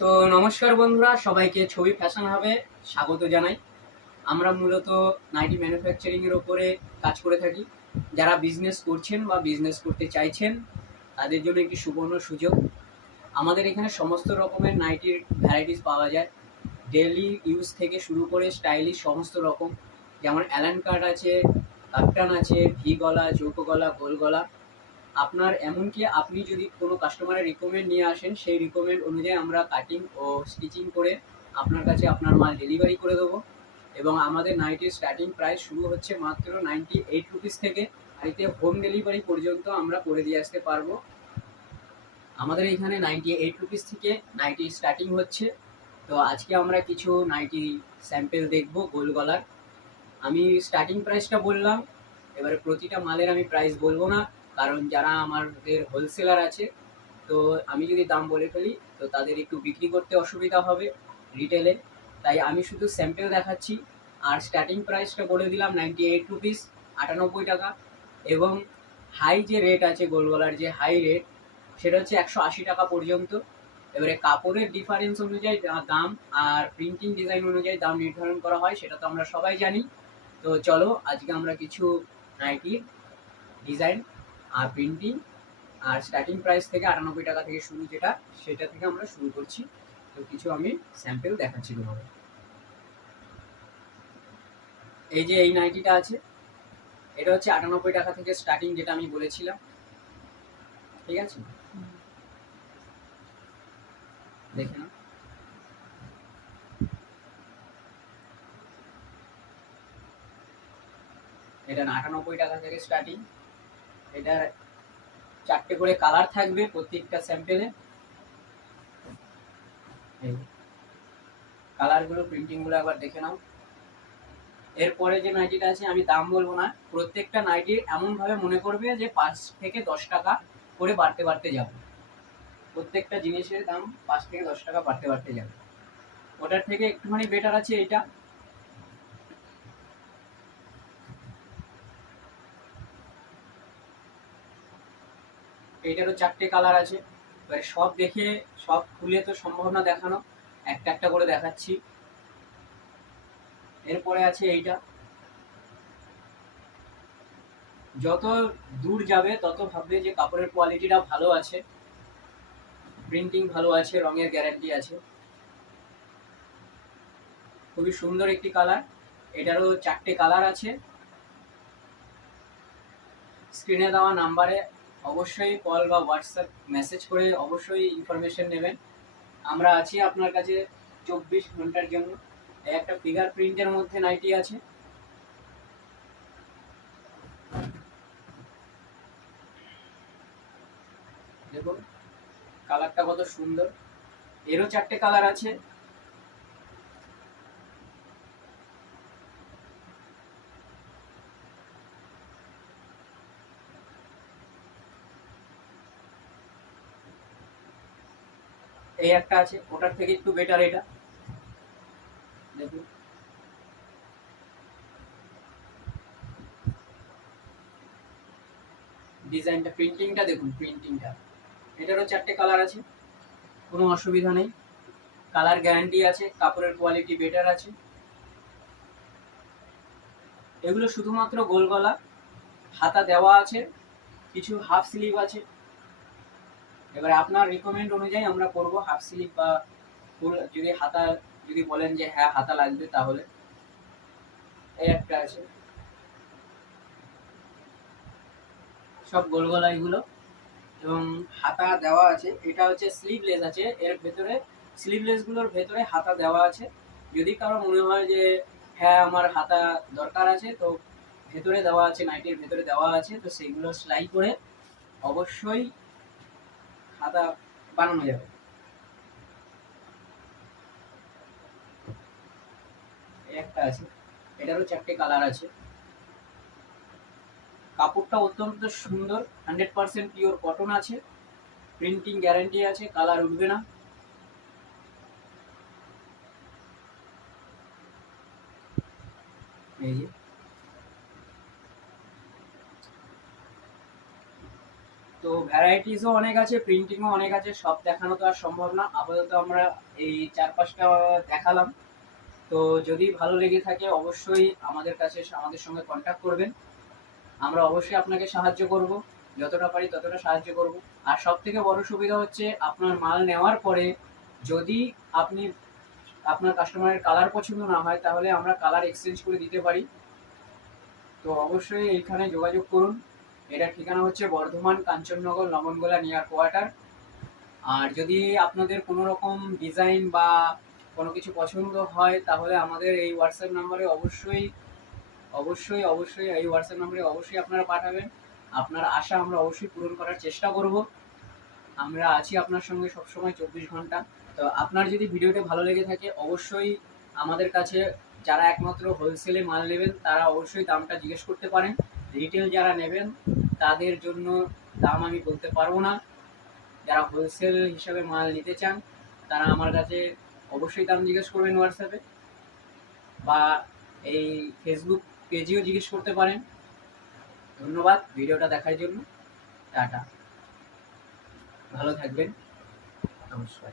তো নমস্কার বন্ধুরা, সবাইকে ছবি ফ্যাশন হাবে স্বাগত জানাই। আমরা মূলত নাইটি ম্যানুফ্যাকচারিং এর উপরে কাজ করে থাকি। যারা বিজনেস করছেন বা বিজনেস করতে চাইছেন তাদের জন্য একটি সুবর্ণ সুযোগ। আমাদের এখানে সমস্ত রকমের নাইটির ভ্যারাইটিস পাওয়া যায়, ডেইলি ইউজ থেকে শুরু করে স্টাইলিশ সমস্ত রকম। যেমন অ্যালান কাট আছে, কাপ্টান আছে, ভি গলা, চৌকো গলা, গোল গলা। আপনার এমনকি আপনি যদি কোনো কাস্টমারের রিকমেন্ড নিয়ে আসেন, সেই রিকমেন্ড অনুযায়ী আমরা কাটিং ও স্টিচিং করে আপনার কাছে আপনার মাল ডেলিভারি করে দেবো। এবং আমাদের নাইটির স্টার্টিং প্রাইস শুরু হচ্ছে মাত্র 98 রুপিস থেকে। আর এতে হোম ডেলিভারি পর্যন্ত আমরা করে দিয়ে আসতে পারবো। আমাদের এখানে 98 রুপিস থেকে নাইটি স্টার্টিং হচ্ছে। তো আজকে আমরা কিছু নাইটি স্যাম্পেল দেখব গোল গলার। আমি স্টার্টিং প্রাইসটা বললাম, এবারে প্রতিটা মালের আমি প্রাইস বলবো না, কারণ যারা আমাদের হোলসেলার আছে, তো আমি যদি দাম বলে ফেলি তো তাদের একটু বিক্রি করতে অসুবিধা হবে রিটেলে। তাই আমি শুধু স্যাম্পেল দেখাচ্ছি। আর স্টার্টিং প্রাইসটা বলে দিলাম 98 রুপিস, 98 টাকা। এবং হাই যে রেট আছে গোলগলার, যে হাই রেট, সেটা হচ্ছে 180 টাকা পর্যন্ত। এবারে কাপড়ের ডিফারেন্স অনুযায়ী দাম আর প্রিন্টিং ডিজাইন অনুযায়ী দাম নির্ধারণ করা হয়, সেটা তো আমরা সবাই জানি। তো চলো আজকে আমরা কিছু নাইটির design R printing are starting price থেকে 98 টাকা থেকে শুরু, সেটা থেকে আমরা শুরু করছি। তো কিছু আমি স্যাম্পেল দেখাচ্ছি তোমাদের। এই যে এই নাইটিটা আছে, এটা হচ্ছে 98 টাকা থেকে স্টার্টিং, যেটা আমি বলেছিলাম। ঠিক আছে, দেখে নাও। এটা 98 টাকা থেকে স্টার্টিং। এটার 4টে করে কালার থাকবে প্রত্যেকটা স্যাম্পেলে। এই কালারগুলো, প্রিন্টিংগুলো একবার দেখে নাও। এরপরে যে নাইটিটা আছে, আমি দাম বলবো না, প্রত্যেকটা নাইটির এমনভাবে মনে করবে যে 5 থেকে 10 টাকা করে বাড়তে বাড়তে যাবে। প্রত্যেকটা জিনিসের দাম 5 থেকে 10 টাকা বাড়তে বাড়তে যাবে। ওটার থেকে একটুখানি বেটার আছে এটা। এইটারও 4টে কালার আছে। এবারে সব দেখে সব খুলে তো সম্ভব না দেখানো, একটা একটা করে দেখাচ্ছি। এরপরে আছে এইটা। যত দূর যাবে তত ভাববে যে কাপড়ের কোয়ালিটিটা ভালো আছে, প্রিন্টিং ভালো আছে, রঙের গ্যারান্টি আছে। খুবই সুন্দর একটি কালার। এটারও 4টে কালার আছে। স্ক্রিনে দেওয়া নাম্বারে অবশ্যই কল বা হোয়াটসঅ্যাপ মেসেজ করে অবশ্যই ইনফরমেশন নেবেন। আমরা আছি আপনার কাছে 24 ঘন্টার জন্য। একটা ফিঙ্গার প্রিন্টের মধ্যে নাইটি আছে। দেখুন কালারটা কত সুন্দর। এরও 4টে কালার আছে। এই একটা আছে, ওটার থেকে একটু বেটার এটা। দেখুন ডিজাইনটা, প্রিন্টিংটা দেখুন, প্রিন্টিংটা। এটারও 4টে কালার আছে, কোনো অসুবিধা নেই। কালার গ্যারান্টি আছে, কাপড়ের কোয়ালিটি বেটার আছে। এগুলো শুধুমাত্র গোল গলা, হাতা দেওয়া আছে, কিছু হাফ স্লিভ আছে। এবারে আপনার রিকমেন্ড অনুযায়ী আমরা করব হাফ স্লিভ বা ফুল। যদি হাতা, যদি বলেন যে হ্যাঁ হাতা লাগবে, তাহলে এই একটা আছে। সব গোল গলা এগুলো, এবং হাতা দেওয়া আছে। এটা হচ্ছে স্লিভলেস আছে, এর ভেতরে স্লিভলেস গুলোর ভেতরে হাতা দেওয়া আছে। যদি কারো মনে হয় যে হ্যাঁ আমার হাতা দরকার আছে, তো ভেতরে দেওয়া আছে, নাইটির ভেতরে দেওয়া আছে, তো সেইগুলো সেলাই করে অবশ্যই হাতা বানানো যাবে। এই একটা আছে, এটারও 4টে কালার আছে। কাপড়টা অত্যন্ত সুন্দর, 100% পিওর কটন আছে, প্রিন্টিং গ্যারান্টি আছে, কালার উঠবে না। এই যে, তো তো ভ্যারাইটিসও অনেক আছে, প্রিন্টিংও অনেক আছে, সব দেখানো তো আর সম্ভব না। আপাতত আমরা এই 4-5টা দেখালাম। তো যদি ভালো লেগে থাকে অবশ্যই আমাদের কাছে আমাদের সঙ্গে কন্ট্যাক্ট করবেন। আমরা অবশ্যই আপনাকে সাহায্য করব, যতটা পারি ততটা সাহায্য করব। আর সবথেকে বড় সুবিধা হচ্ছে আপনার মাল নেওয়ার পরে যদি আপনি আপনার কাস্টমারের কালার পছন্দ না হয় তাহলে আমরা কালার এক্সচেঞ্জ করে দিতে পারি। তো অবশ্যই এইখানে যোগাযোগ করুন। এটার ঠিকানা হচ্ছে বর্ধমান কাঞ্চননগর লবণগোলা নিয়ার কোয়ার্টার। আর যদি আপনাদের কোনো রকম ডিজাইন বা কোনো কিছু পছন্দ হয় তাহলে আমাদের এই হোয়াটসঅ্যাপ নাম্বারে অবশ্যই এই হোয়াটসঅ্যাপ নাম্বারে অবশ্যই আপনারা পাঠাবেন। আপনার আশা আমরা অবশ্যই পূরণ করার চেষ্টা করব। আমরা আছি আপনার সঙ্গে সবসময় 24 ঘন্টা। তো আপনার যদি ভিডিওটা ভালো লেগে থাকে অবশ্যই আমাদের কাছে যারা একমাত্র হোলসেলে মাল নেবেন তারা অবশ্যই দামটা জিজ্ঞেস করতে পারেন। রিটেল যারা নেবেন তাদের জন্য দাম আমি বলতে পারবো না। যারা হোলসেল হিসাবে মাল নিতে চান তারা আমার কাছে অবশ্যই দাম জিজ্ঞেস করবেন হোয়াটসঅ্যাপে, বা এই ফেসবুক পেজেও জিজ্ঞেস করতে পারেন। ধন্যবাদ ভিডিওটা দেখার জন্য। টাটা, ভালো থাকবেন, নমস্কার।